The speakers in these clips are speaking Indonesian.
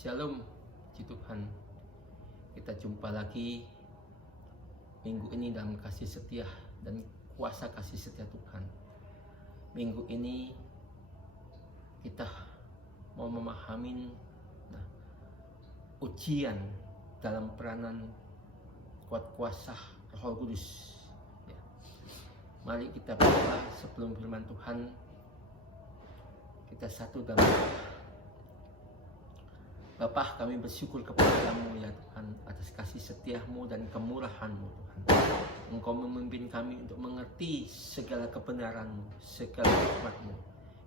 Shalom, puji Tuhan. Kita jumpa lagi minggu ini dalam kasih setia dan kuasa kasih setia Tuhan. Minggu ini kita mau memahami ujian dalam peranan kuat kuasa Roh Kudus. Ya. Mari kita berdoa sebelum firman Tuhan. Kita satu dalam Bapa, kami bersyukur kepada-Mu ya Tuhan atas kasih setia-Mu dan kemurahan-Mu Tuhan. Engkau memimpin kami untuk mengerti segala kebenaran-Mu, segala hikmat-Mu,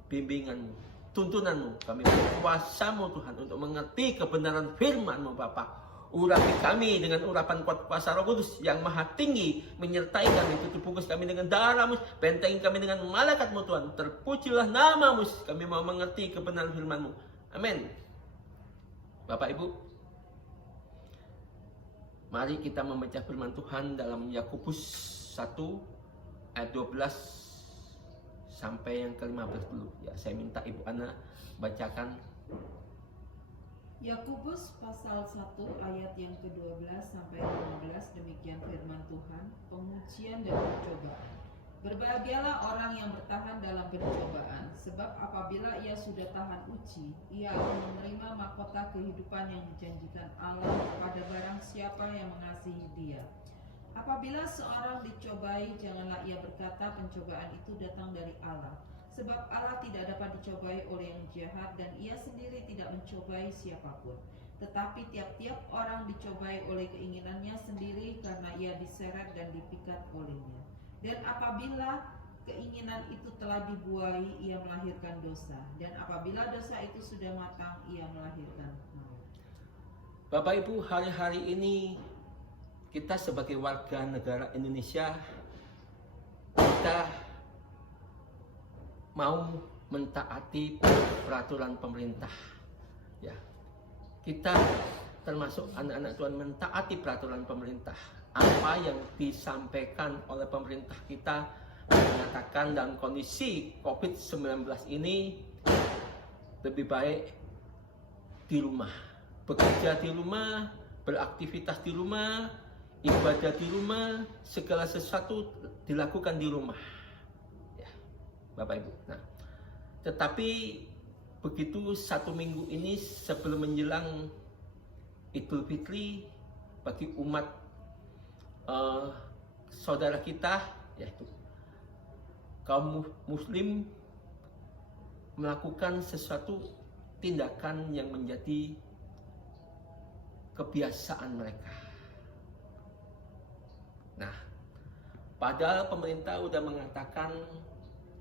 bimbingan-Mu, tuntunan-Mu. Kami berkuasa-Mu Tuhan untuk mengerti kebenaran firman-Mu Bapa. Urapi kami dengan urapan kuat kuasa Roh Kudus yang maha tinggi, menyertai kami, tutup bungkus kami dengan darah-Mu, bentengi kami dengan malaikat-Mu Tuhan. Terpujilah nama-Mu, kami mau mengerti kebenaran firman-Mu. Amin. Bapak Ibu, mari kita membaca firman Tuhan dalam Yakobus 1 ayat 12 sampai yang ke-15 dulu. Ya, saya minta Ibu Ana bacakan. Yakobus pasal 1 ayat yang ke-12 sampai 15, demikian firman Tuhan, pengujian dan percobaan. Berbahagialah orang yang bertahan dalam pencobaan, sebab apabila ia sudah tahan uji, ia akan menerima mahkota kehidupan yang dijanjikan Allah kepada barang siapa yang mengasihi Dia. Apabila seorang dicobai, janganlah ia berkata pencobaan itu datang dari Allah, sebab Allah tidak dapat dicobai oleh yang jahat dan ia sendiri tidak mencobai siapapun. Tetapi tiap-tiap orang dicobai oleh keinginannya sendiri karena ia diseret dan dipikat olehnya. Dan apabila keinginan itu telah dibuai, ia melahirkan dosa. Dan apabila dosa itu sudah matang, ia melahirkan maut. Bapak Ibu, hari-hari ini kita sebagai warga negara Indonesia, kita mau mentaati peraturan pemerintah. Ya, kita termasuk anak-anak Tuhan mentaati peraturan pemerintah. Apa yang disampaikan oleh pemerintah kita mengatakan dalam kondisi COVID-19 ini lebih baik di rumah, bekerja di rumah, beraktivitas di rumah, ibadah di rumah, segala sesuatu dilakukan di rumah. Ya, Bapak Ibu. Nah, tetapi begitu satu minggu ini sebelum menjelang Idul Fitri bagi umat saudara kita, yaitu kaum muslim, melakukan sesuatu tindakan yang menjadi kebiasaan mereka. Nah, padahal pemerintah sudah mengatakan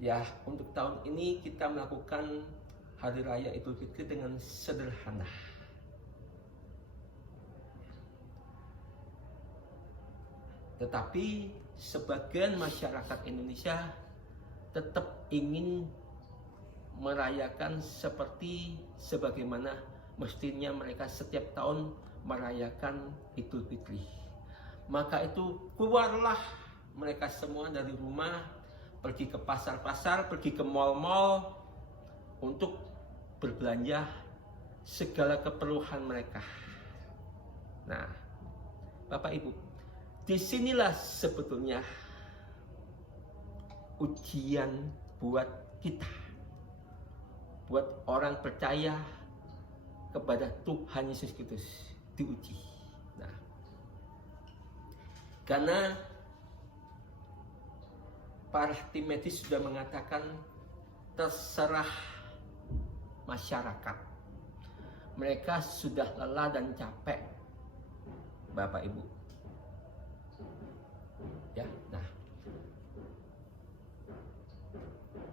ya untuk tahun ini kita melakukan Hari Raya Idul Fitri dengan sederhana. Tetapi sebagian masyarakat Indonesia tetap ingin merayakan sebagaimana mestinya mereka setiap tahun merayakan Idul Fitri. Maka itu keluarlah mereka semua dari rumah, pergi ke pasar-pasar, pergi ke mal-mal untuk berbelanja segala keperluan mereka. Nah, Bapak Ibu, disinilah sebetulnya ujian buat kita, buat orang percaya kepada Tuhan Yesus Kristus diuji. Nah, karena para tim medis sudah mengatakan terserah masyarakat, mereka sudah lelah dan capek, Bapak Ibu. Ya, nah,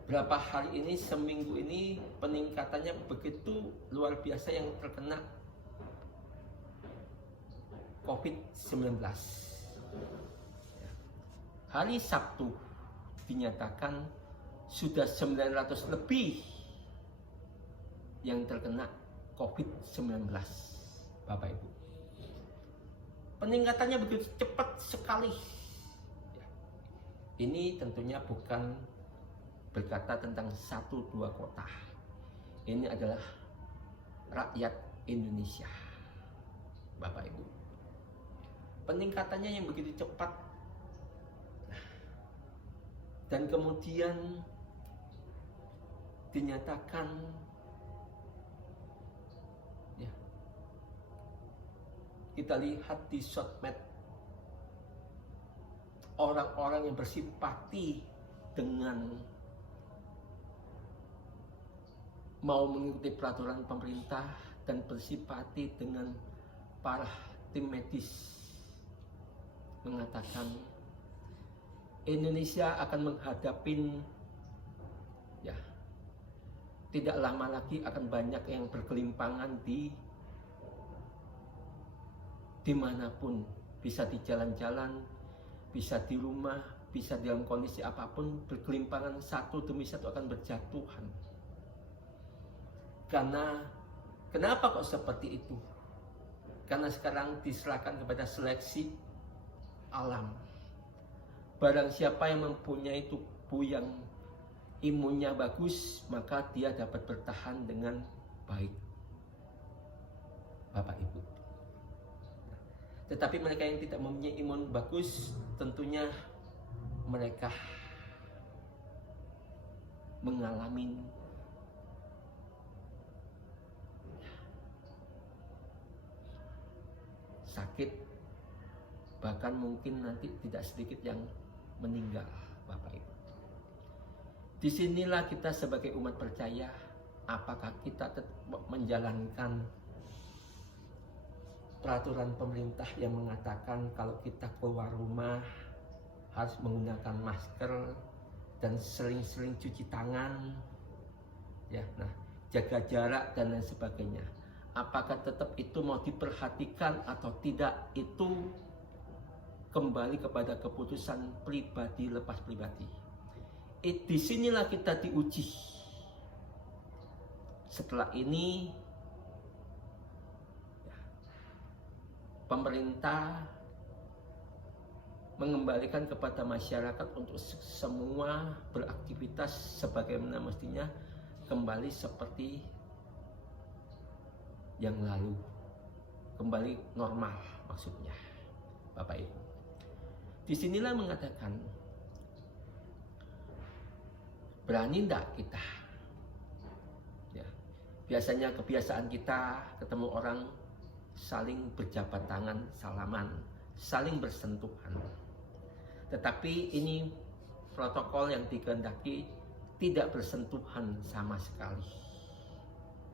berapa hari ini, seminggu ini peningkatannya begitu luar biasa yang terkena COVID-19. Ya. Hari Sabtu dinyatakan sudah 900 lebih yang terkena COVID-19, Bapak Ibu. Peningkatannya begitu cepat sekali. Ini tentunya bukan berkata tentang 1-2 kota. Ini adalah rakyat Indonesia, Bapak Ibu. Peningkatannya yang begitu cepat, dan kemudian dinyatakan ya, kita lihat di sosmed orang-orang yang bersimpati dengan mau mengikuti peraturan pemerintah dan bersimpati dengan para tim medis mengatakan Indonesia akan menghadapi ya, tidak lama lagi akan banyak yang berkelimpangan dimanapun, bisa di jalan-jalan, bisa di rumah, bisa dalam kondisi apapun, berkelimpangan satu demi satu akan berjatuhan. Karena kenapa kok seperti itu? Karena sekarang diserahkan kepada seleksi alam. Barang siapa yang mempunyai tubuh yang imunnya bagus, maka dia dapat bertahan dengan baik, Bapak Ibu. Tetapi mereka yang tidak mempunyai imun bagus, tentunya mereka mengalami sakit, bahkan mungkin nanti tidak sedikit yang meninggal, Bapak Ibu. Disinilah kita sebagai umat percaya, apakah kita tetap menjalankan peraturan pemerintah yang mengatakan kalau kita keluar rumah harus menggunakan masker dan sering-sering cuci tangan, ya, nah, jaga jarak dan lain sebagainya. Apakah tetap itu mau diperhatikan atau tidak, itu kembali kepada keputusan pribadi lepas pribadi. Disinilah kita diuji. Setelah ini pemerintah mengembalikan kepada masyarakat untuk semua beraktivitas sebagaimana mestinya, kembali seperti yang lalu, kembali normal maksudnya, Bapak Ibu. Disinilah mengatakan, berani enggak kita? Ya, biasanya kebiasaan kita ketemu orang saling berjabat tangan, salaman, saling bersentuhan. Tetapi ini protokol yang dikehendaki tidak bersentuhan sama sekali.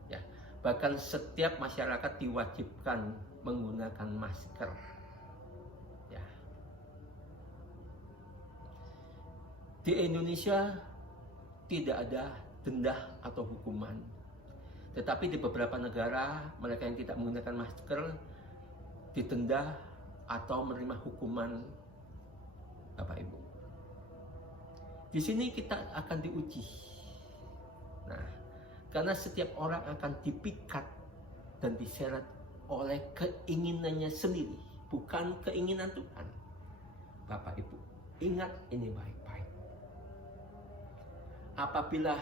Ya, bahkan setiap masyarakat diwajibkan menggunakan masker. Ya. Di Indonesia tidak ada denda atau hukuman. Tetapi di beberapa negara, mereka yang tidak menggunakan masker ditenda atau menerima hukuman, Bapak Ibu. Di sini kita akan diuji. Nah, karena setiap orang akan dipikat dan diseret oleh keinginannya sendiri, bukan keinginan Tuhan. Bapak Ibu, ingat ini baik-baik. Apabila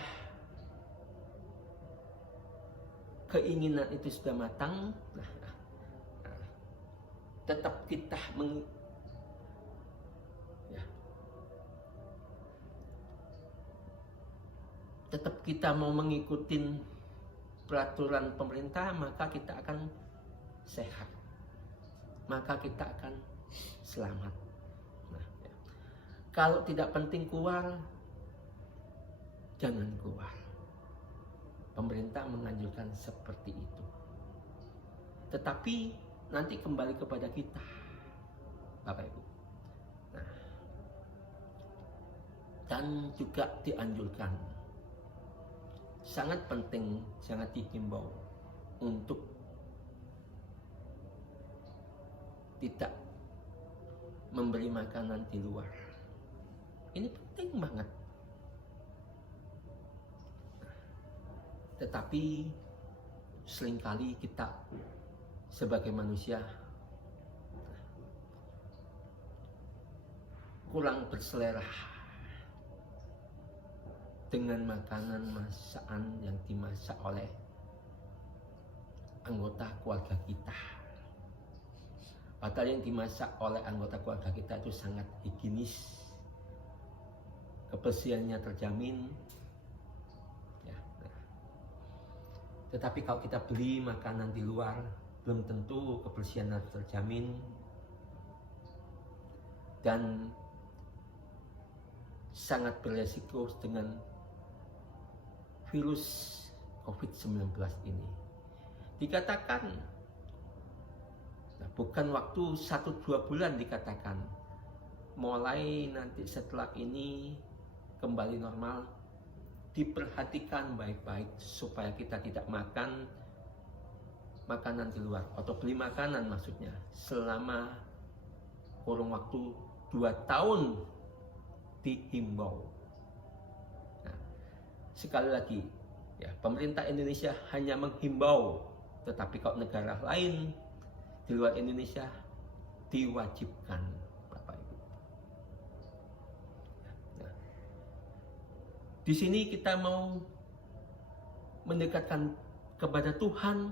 keinginan itu sudah matang, tetap kita tetap kita mau mengikuti peraturan pemerintah, maka kita akan sehat, maka kita akan selamat. Nah, ya. Kalau tidak penting keluar, jangan keluar. Pemerintah menganjurkan seperti itu. Tetapi nanti kembali kepada kita, Bapak Ibu. Nah, dan juga dianjurkan, sangat penting, sangat dihimbau untuk tidak memberi makanan di luar. Ini penting banget. Tetapi seringkali kita sebagai manusia kurang berselera dengan makanan masakan yang dimasak oleh anggota keluarga kita. Padahal yang dimasak oleh anggota keluarga kita itu sangat higienis, kebersihannya terjamin. Ya, nah. Tetapi kalau kita beli makanan di luar, belum tentu kebersihannya terjamin, dan sangat beresiko dengan virus COVID-19 ini. Dikatakan, bukan waktu 1-2 bulan, dikatakan mulai nanti setelah ini kembali normal, diperhatikan baik-baik supaya kita tidak makan makanan di luar atau beli makanan maksudnya selama kurun waktu 2 tahun dihimbau. Nah, sekali lagi ya, pemerintah Indonesia hanya menghimbau, tetapi kalau negara lain di luar Indonesia diwajibkan, Bapak Ibu. Nah, di sini kita mau mendekatkan kepada Tuhan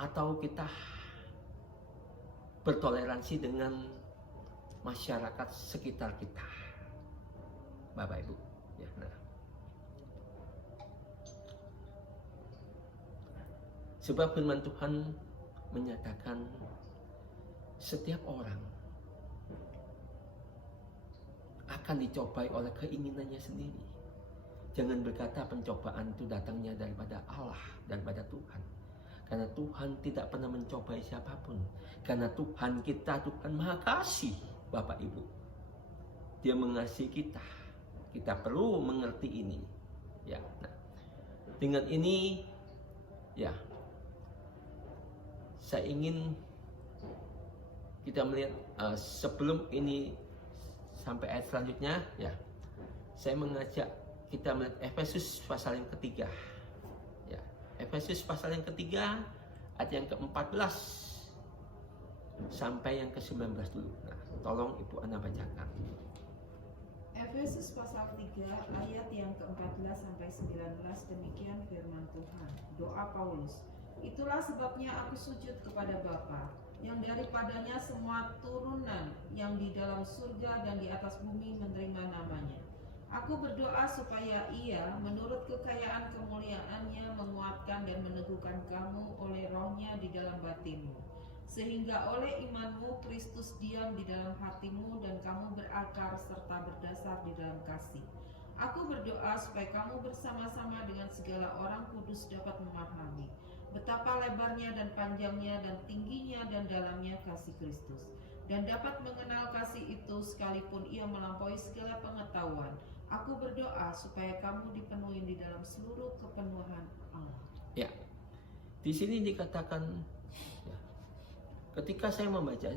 atau kita bertoleransi dengan masyarakat sekitar kita, Bapak Ibu. Ya, nah. Sebab firman Tuhan menyatakan setiap orang akan dicobai oleh keinginannya sendiri. Jangan berkata pencobaan itu datangnya daripada Allah, daripada Tuhan. Karena Tuhan tidak pernah mencobai siapapun. Karena Tuhan kita, Tuhan Maha Kasih, Bapak Ibu. Dia mengasihi kita. Kita perlu mengerti ini. Ya, nah, dengan ini, ya, saya ingin kita melihat sebelum ini sampai ayat selanjutnya, ya, saya mengajak kita melihat Efesus pasal yang ketiga. Ya, Efesus pasal yang ketiga ayat yang ke-14 sampai yang ke-19 dulu. Nah, tolong Ibu Ana bacakan. Efesus pasal 3 ayat yang ke-14 sampai 19, demikian firman Tuhan. Doa Paulus. Itulah sebabnya aku sujud kepada Bapa, yang daripadanya semua turunan yang di dalam surga dan di atas bumi menerima namanya. Aku berdoa supaya Ia menurut kekayaan kemuliaannya menguatkan dan meneguhkan kamu oleh rohnya di dalam batinmu, sehingga oleh imanmu Kristus diam di dalam hatimu dan kamu berakar serta berdasar di dalam kasih. Aku berdoa supaya kamu bersama-sama dengan segala orang kudus dapat memahami betapa lebarnya dan panjangnya dan tingginya dan dalamnya kasih Kristus, dan dapat mengenal kasih itu sekalipun ia melampaui segala pengetahuan. Aku berdoa supaya kamu dipenuhi di dalam seluruh kepenuhan Allah. Ya, di sini dikatakan, ya, ketika saya membaca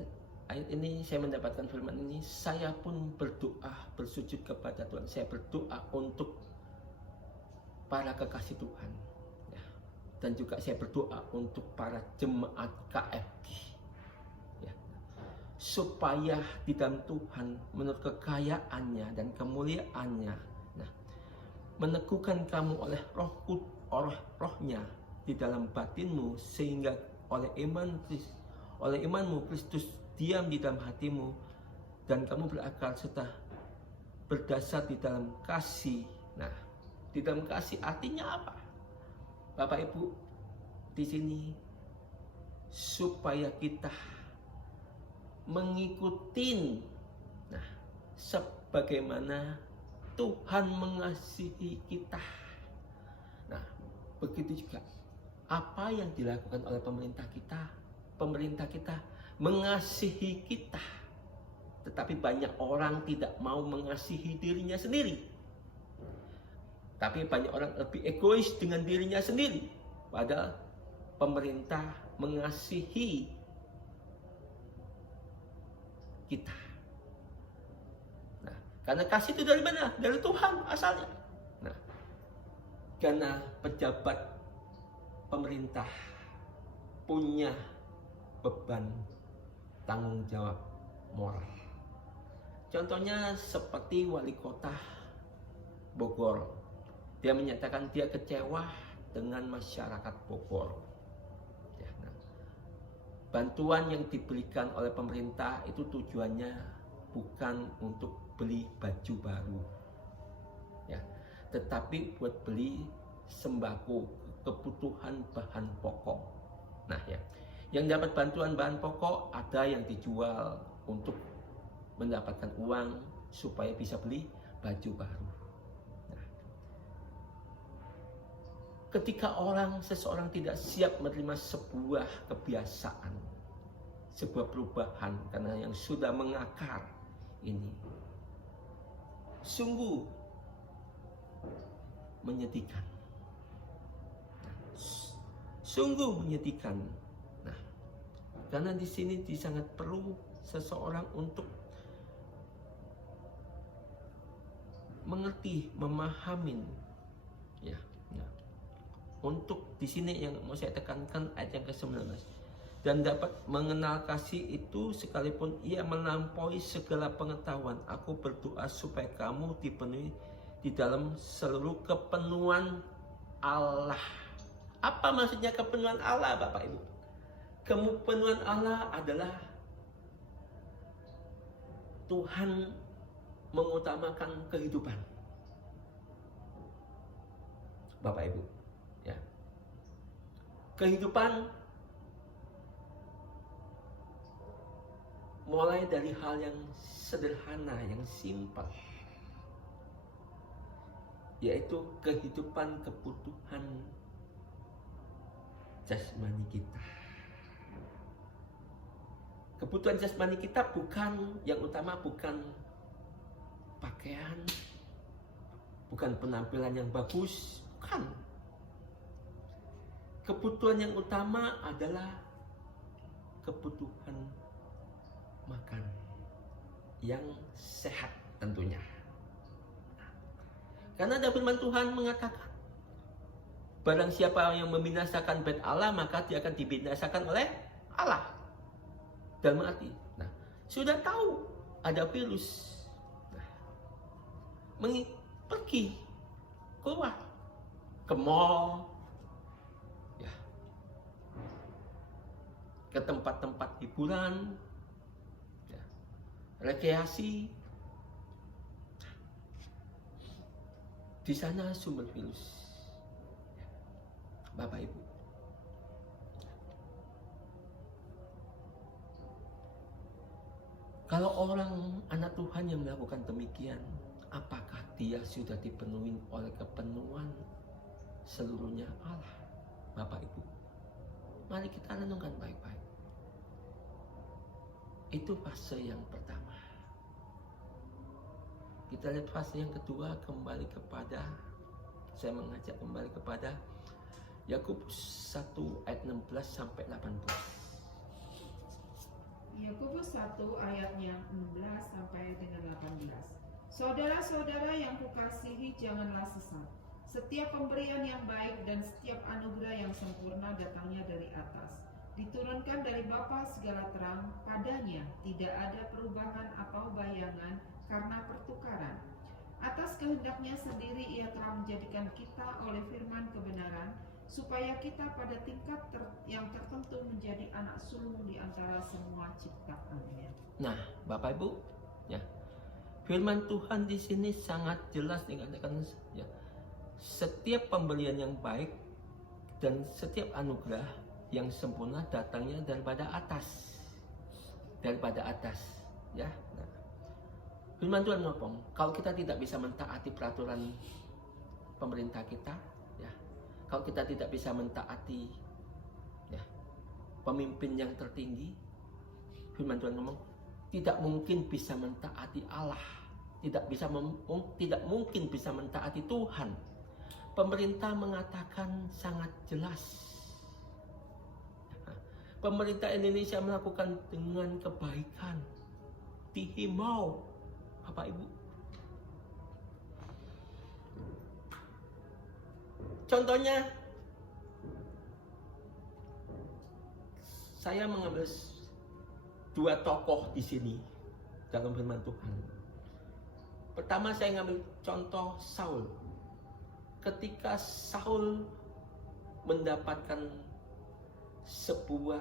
ayat ini, saya mendapatkan firman ini, saya pun berdoa, bersujud kepada Tuhan. Saya berdoa untuk para kekasih Tuhan. Dan juga saya berdoa untuk para jemaat KFG, ya, supaya di dalam Tuhan menurut kekayaannya dan kemuliaannya, nah, meneguhkan kamu oleh rohnya di dalam batinmu, sehingga oleh imanmu Kristus diam di dalam hatimu dan kamu berakar serta berdasar di dalam kasih. Nah, di dalam kasih artinya apa? Bapak Ibu, di sini supaya kita mengikuti, nah, sebagaimana Tuhan mengasihi kita. Nah, begitu juga apa yang dilakukan oleh pemerintah kita. Pemerintah kita mengasihi kita, tetapi banyak orang tidak mau mengasihi dirinya sendiri. Tapi banyak orang lebih egois dengan dirinya sendiri. Padahal pemerintah mengasihi kita. Nah, karena kasih itu dari mana? Dari Tuhan asalnya. Nah, karena pejabat pemerintah punya beban tanggung jawab moral. Contohnya seperti wali kota Bogor. Dia menyatakan dia kecewa dengan masyarakat Bogor. bantuan yang diberikan oleh pemerintah itu tujuannya bukan untuk beli baju baru, ya, tetapi buat beli sembako, kebutuhan bahan pokok. Nah, ya, yang dapat bantuan bahan pokok ada yang dijual untuk mendapatkan uang supaya bisa beli baju baru. Nah, ketika seseorang tidak siap menerima sebuah kebiasaan, sebuah perubahan karena yang sudah mengakar ini, sungguh menyedihkan. Sungguh menyedihkan. Nah, karena di sini sangat perlu seseorang untuk mengerti, memahamin, ya. Nah, untuk di sini yang mau saya tekankan ayat yang ke-19, dan dapat mengenal kasih itu sekalipun ia melampaui segala pengetahuan. Aku berdoa supaya kamu dipenuhi di dalam seluruh kepenuhan Allah. Apa maksudnya kepenuhan Allah, Bapak Ibu? Kepenuhan Allah adalah Tuhan mengutamakan kehidupan, Bapak Ibu, ya. Kehidupan mulai dari hal yang sederhana, yang simpel, yaitu kehidupan kebutuhan jasmani kita. Kebutuhan jasmani kita bukan yang utama, bukan pakaian, bukan penampilan yang bagus, bukan. Kebutuhan yang utama adalah kebutuhan makan yang sehat tentunya. Karena ada firman Tuhan mengatakan, barang siapa yang membinasakan bait Allah, maka dia akan dibinasakan oleh Allah. Dalam arti, nah, sudah tahu ada virus, nah, pergi keluar ke mall, ya, ke tempat-tempat hiburan, ya, rekreasi. Di sana sumber virus, Bapak Ibu. Kalau orang anak Tuhan yang melakukan demikian, apakah dia sudah dipenuhi oleh kepenuhan seluruhnya Allah, Bapak Ibu? Mari kita renungkan baik-baik. Itu fase yang pertama. Kita lihat fase yang kedua, saya mengajak kembali kepada Yakobus 1 ayat 16 sampai 18. Yakobus 1 ayatnya 16 sampai dengan 18. Saudara-saudara yang kukasihi, janganlah sesat. Setiap pemberian yang baik dan setiap anugerah yang sempurna datangnya dari atas, diturunkan dari Bapa segala terang. Padanya tidak ada perubahan atau bayangan karena pertukaran. Atas kehendaknya sendiri ia telah menjadikan kita oleh firman kebenaran, supaya kita pada tingkat yang tertentu menjadi anak sulung di antara semua ciptaannya. Nah, Bapak Ibu, ya, firman Tuhan di sini sangat jelas dikatakan, ya, setiap pemberian yang baik dan setiap anugerah yang sempurna datangnya daripada atas, ya. Nah, firman Tuhan ngomong, kalau kita tidak bisa mentaati peraturan pemerintah kita, ya, kalau kita tidak bisa mentaati, ya, pemimpin yang tertinggi, firman Tuhan ngomong, tidak mungkin bisa mentaati Allah, tidak mungkin bisa mentaati Tuhan. Pemerintah mengatakan sangat jelas, pemerintah Indonesia melakukan dengan kebaikan, dihimbau, Bapak Ibu. Contohnya, saya mengambil dua tokoh di sini dalam firman Tuhan. Pertama, saya ngambil contoh Saul. Ketika Saul mendapatkan sebuah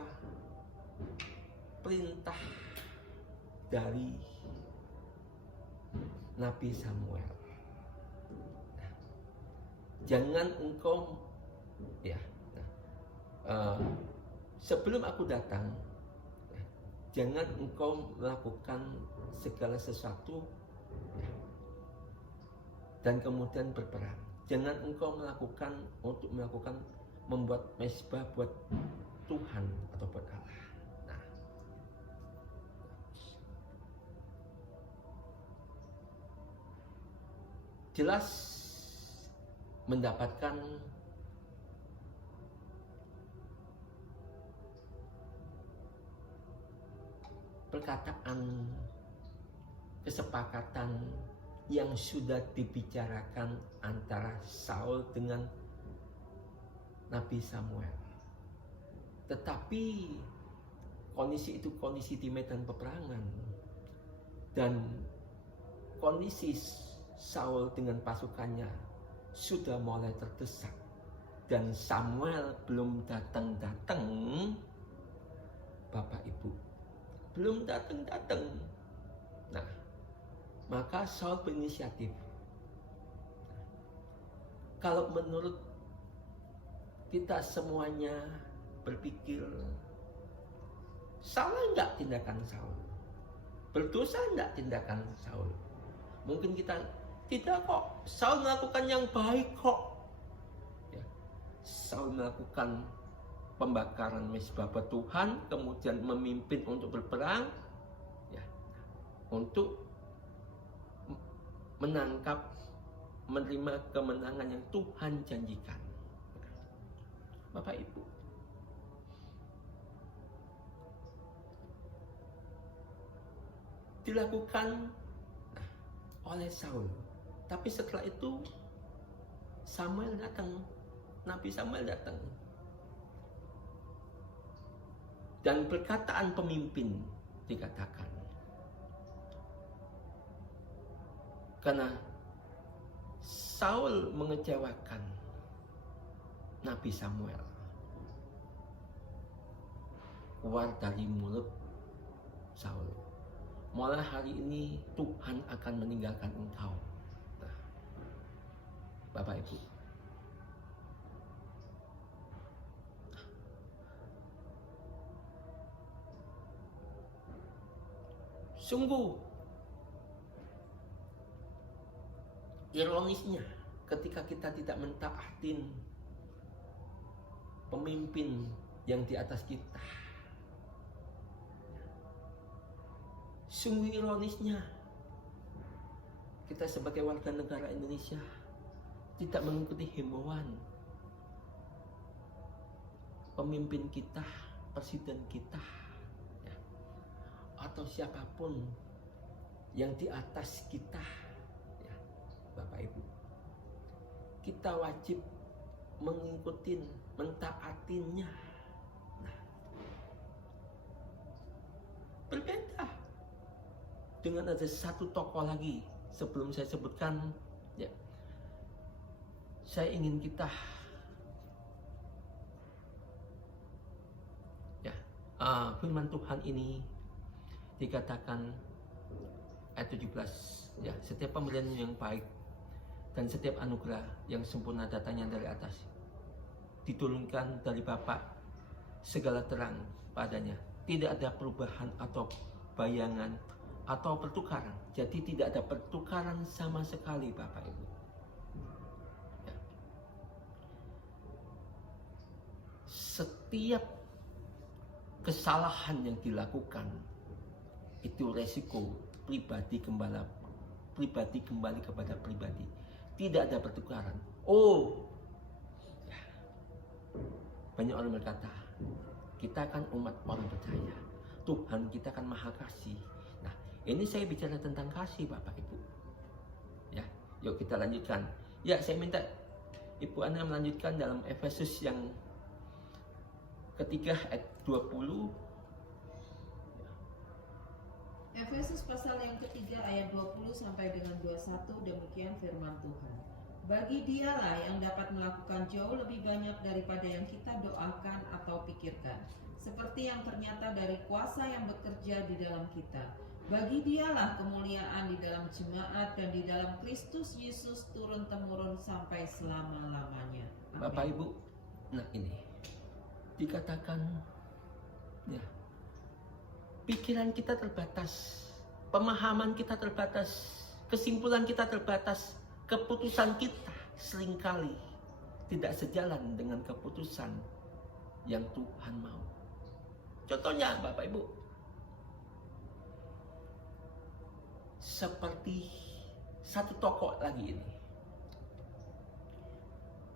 perintah dari Nabi Samuel. Jangan engkau sebelum aku datang, jangan engkau melakukan segala sesuatu dan kemudian berperang. Jangan engkau melakukan membuat mezbah buat Tuhan atau buat Allah. Nah, jelas mendapatkan perkataan kesepakatan yang sudah dibicarakan antara Saul dengan Nabi Samuel. Tetapi kondisi itu kondisi di medan peperangan, dan kondisi Saul dengan pasukannya sudah mulai terdesak, dan Samuel belum datang-datang. Bapak Ibu, belum datang-datang. Nah, maka Saul berinisiatif. Kalau menurut kita semuanya berpikir, salah enggak tindakan Saul? Berdosa enggak tindakan Saul? Mungkin kita tidak kok. Saul melakukan yang baik kok. Ya. Saul melakukan pembakaran mezbah Tuhan, kemudian memimpin untuk berperang, ya, untuk menangkap, menerima kemenangan yang Tuhan janjikan. Bapak Ibu, dilakukan oleh Saul. Tapi setelah itu Samuel datang, Nabi Samuel datang. Dan perkataan pemimpin dikatakan. Karena Saul mengecewakan Nabi Samuel. Keluar dari mulut Saul, mulai hari ini Tuhan akan meninggalkan engkau. Nah, Bapak Ibu, sungguh ironisnya ketika kita tidak mentaatin pemimpin yang di atas kita. Sungguh ironisnya kita sebagai warga negara Indonesia tidak mengikuti himbauan pemimpin kita, presiden kita, ya, atau siapapun yang di atas kita, ya, Bapak Ibu. Kita wajib mengikuti, mentaatinya. Nah, berbeda dengan ada satu tokoh lagi sebelum saya sebutkan, ya, saya ingin kita, ya, firman Tuhan ini dikatakan ayat 17, ya, setiap pemberian yang baik dan setiap anugerah yang sempurna datangnya dari atas, diturunkan dari Bapa segala terang padanya, tidak ada perubahan atau bayangan atau pertukaran. Jadi tidak ada pertukaran sama sekali, Bapak Ibu. Ya. Setiap kesalahan yang dilakukan itu resiko pribadi kembali kepada pribadi. Tidak ada pertukaran. Oh, ya. Banyak orang berkata, kita kan umat orang percaya, Tuhan kita kan maha kasih. Nah, ini saya bicara tentang kasih, Bapak Ibu. Ya, yuk kita lanjutkan. Ya, saya minta Ibu Ana melanjutkan dalam Efesus yang ketiga ayat 20. Efesus pasal yang ketiga ayat 20 sampai dengan 21, demikian firman Tuhan. Bagi Dialah yang dapat melakukan jauh lebih banyak daripada yang kita doakan atau pikirkan, seperti yang ternyata dari kuasa yang bekerja di dalam kita. Bagi Dialah kemuliaan di dalam jemaat dan di dalam Kristus Yesus turun-temurun sampai selama-lamanya. Amin. Bapak Ibu, nah ini dikatakan ya, pikiran kita terbatas, pemahaman kita terbatas, kesimpulan kita terbatas, keputusan kita seringkali tidak sejalan dengan keputusan yang Tuhan mau. Contohnya Bapak Ibu, seperti satu tokoh lagi ini.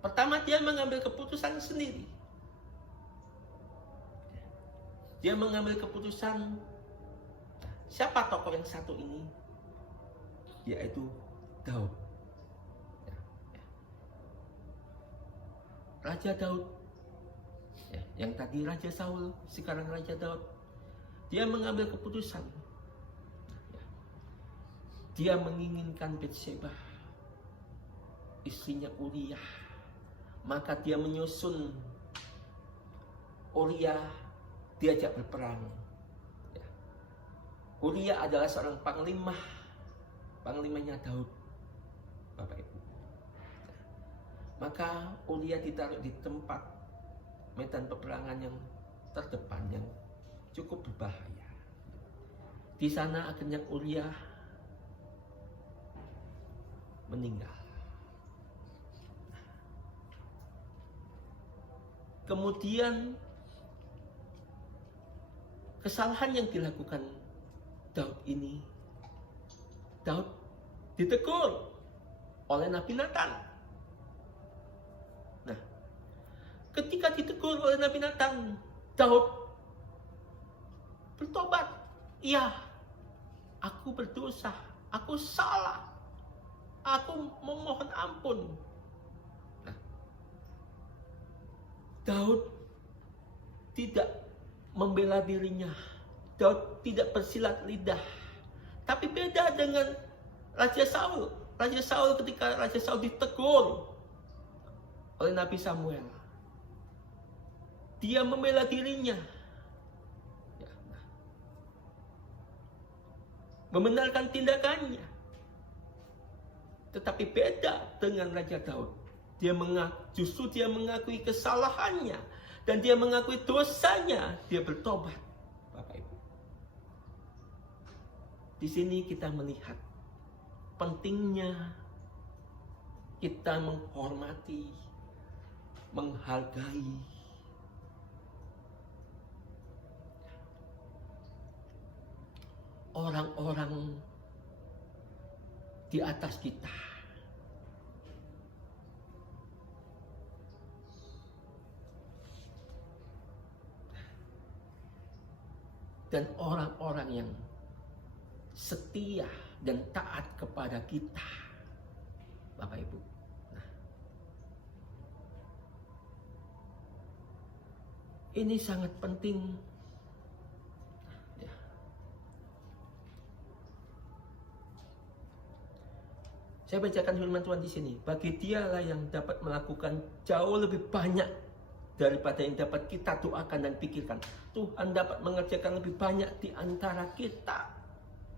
Pertama, dia mengambil keputusan sendiri. Dia mengambil keputusan. Siapa tokoh yang satu ini? Yaitu Daud. Raja Daud, ya, yang tadi Raja Saul, sekarang Raja Daud. Dia mengambil keputusan. Ya. Dia menginginkan Bathsheba, istrinya Uriah. Maka dia menyusun Uriah diajak berperang. Ya. Uriah adalah seorang panglima, panglimanya Daud, Bapak Ibu. Maka Uriah ditaruh di tempat medan peperangan yang terdepan, yang cukup berbahaya. Di sana akhirnya Uriah meninggal. Kemudian kesalahan yang dilakukan Daud ini, Daud ditegur oleh Nabi Nathan. Nah, ketika ditegur oleh Nabi Nathan, Daud bertobat. Iya, aku berdosa, aku salah, aku memohon ampun. Nah, Daud tidak membela dirinya, Daud tidak bersilat lidah. Tapi beda dengan Raja Saul. Raja Saul, ketika Raja Saul ditegur oleh Nabi Samuel, dia membela dirinya, ya, membenarkan tindakannya. Tetapi beda dengan Raja Daud, justru dia mengakui kesalahannya dan dia mengakui dosanya, dia bertobat. Bapak Ibu, di sini kita melihat pentingnya kita menghormati, menghargai orang-orang di atas kita. Dan orang-orang yang setia dan taat kepada kita, Bapak Ibu. Ini sangat penting. Ya. Saya bacakan firman Tuhan di sini. Bagi Dialah yang dapat melakukan jauh lebih banyak daripada yang dapat kita doakan dan pikirkan. Tuhan dapat mengerjakan lebih banyak di antara kita.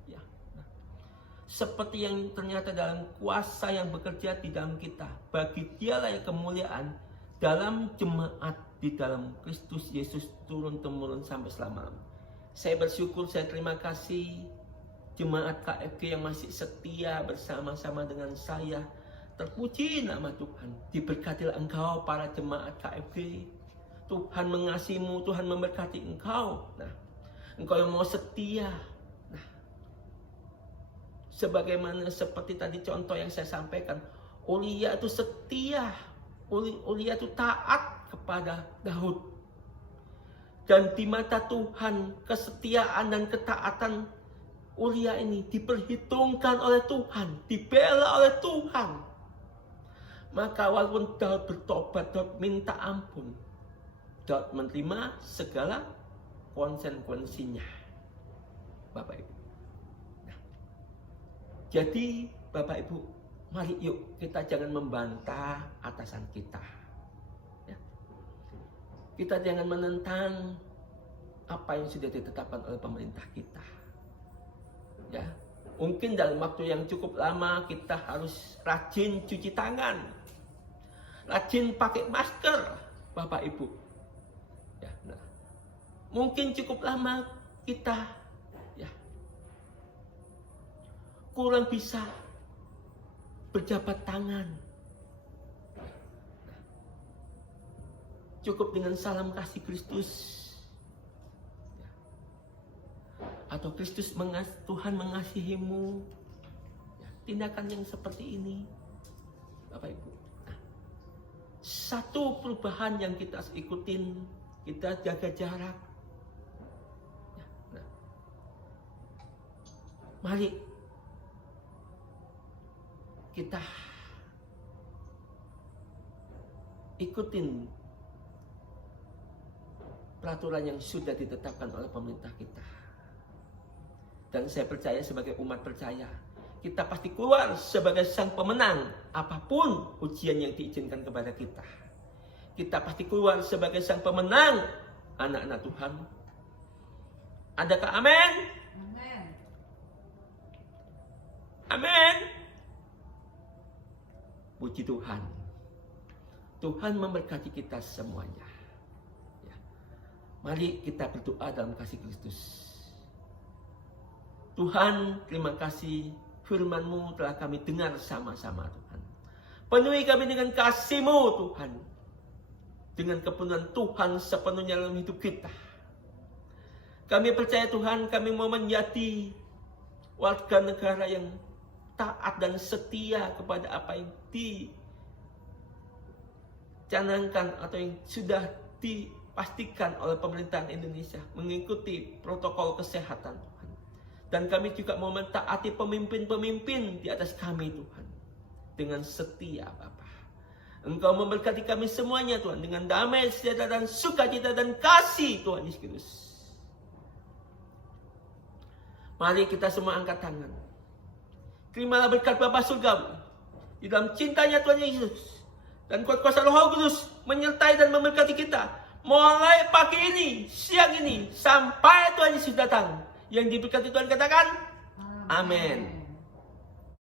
Ya. Nah, seperti yang ternyata dalam kuasa yang bekerja di dalam kita. Bagi Dialah yang kemuliaan dalam jemaat di dalam Kristus Yesus turun-temurun sampai selama-lamanya. Saya bersyukur, saya terima kasih jemaat KFG yang masih setia bersama-sama dengan saya. Terpuji nama Tuhan. Diberkatilah engkau para jemaat KFG. Tuhan mengasihimu, Tuhan memberkati engkau. Nah, engkau yang mau setia. Nah, sebagaimana seperti tadi contoh yang saya sampaikan, Uriah itu setia. Uriah itu taat kepada Daud. Dan di mata Tuhan, kesetiaan dan ketaatan Uriah ini diperhitungkan oleh Tuhan, dibela oleh Tuhan. Maka walaupun Daud bertobat, Daud minta ampun, Daud menerima segala konsekuensinya, Bapak Ibu. Nah, jadi Bapak Ibu, Mari yuk kita jangan membantah atasan kita. Ya. Kita jangan menentang apa yang sudah ditetapkan oleh pemerintah kita. Ya. Mungkin dalam waktu yang cukup lama kita harus rajin cuci tangan. Rajin pakai masker, Bapak Ibu. Ya, nah. Mungkin cukup lama kita ya kurang bisa berjabat tangan. Nah, cukup dengan salam kasih Kristus. Ya. Atau Kristus Tuhan mengasihimu. Ya, tindakan yang seperti ini, Bapak Ibu. Nah, satu perubahan yang kita harus ikutin, kita jaga jarak. Ya, nah. Mari kita ikutin peraturan yang sudah ditetapkan oleh pemerintah kita. Dan saya percaya sebagai umat percaya, kita pasti keluar sebagai sang pemenang apapun ujian yang diizinkan kepada kita. Kita pasti keluar sebagai sang pemenang anak-anak Tuhan. Adakah amin? Amin. Amin. Puji Tuhan. Tuhan memberkati kita semuanya. Ya. Mari kita berdoa dalam kasih Kristus. Tuhan, terima kasih firman-Mu telah kami dengar sama-sama Tuhan. Penuhi kami dengan kasih-Mu Tuhan. Dengan kepenuhan Tuhan sepenuhnya dalam hidup kita. Kami percaya Tuhan, kami mau menjadi warga negara yang taat dan setia kepada apa yang dicanangkan atau yang sudah dipastikan oleh pemerintahan Indonesia, mengikuti protokol kesehatan Tuhan. Dan kami juga mau mentaati pemimpin-pemimpin di atas kami Tuhan, dengan setia Bapa. Engkau memberkati kami semuanya Tuhan, dengan damai, sejahtera dan sukacita dan kasih Tuhan Yesus. Mari kita semua angkat tangan. Terimalah berkat Bapa Surgawi di dalam cintanya Tuhan Yesus, dan kuat kuasa Roh Kudus menyertai dan memberkati kita mulai pagi ini, siang ini, sampai Tuhan Yesus datang. Yang diberkati Tuhan katakan, amin.